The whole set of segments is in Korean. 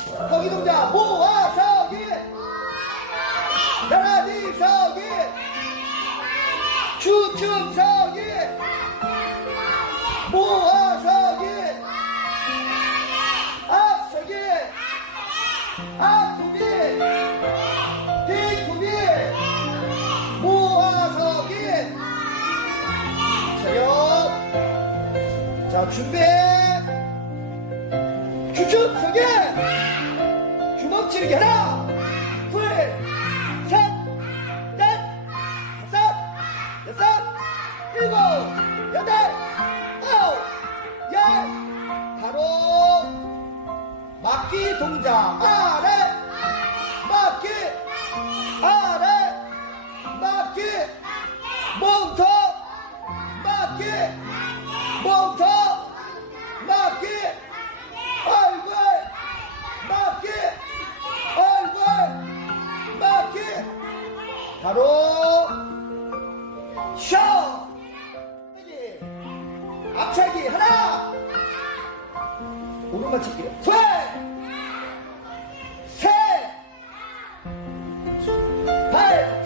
서기 동작 모아 서기! 나란히 서기! 춤춤 서기! 모아 서기! 앞서기! 앞구비 뒤구비 모아 서기! 차렷! 자 준비! 주 춤 서기 주먹 치르기 하나 여섯 일곱 여덟 아홉 열. 바로 막기 동작. 아래 막기. 아래 막기. 몸통 막기. 몸통 바로 셔! 앞차기 하나! 오른발 찾기. 둘셋발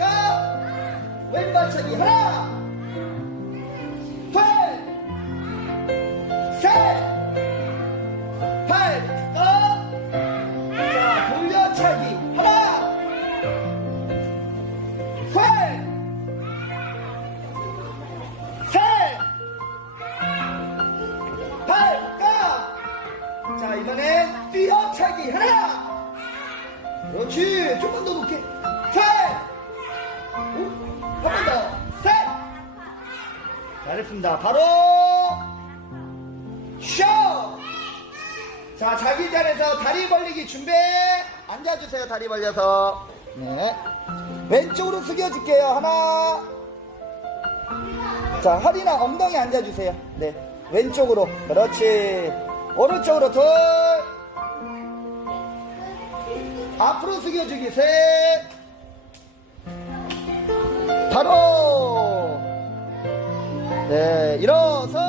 왼발 차기 하나 자 이번엔 뛰어차기 하나! 그렇지! 조금 더 높게! 셋한번더셋 잘했습니다. 바로! 쇼자 자기 자리에서 다리 벌리기 준비! 앉아주세요 다리 벌려서 네 왼쪽으로 숙여줄게요 하나 자, 허리나 엉덩이 앉아주세요. 네. 왼쪽으로. 그렇지. 오른쪽으로 둘. 앞으로 숙여주기 셋. 바로. 네. 일어서.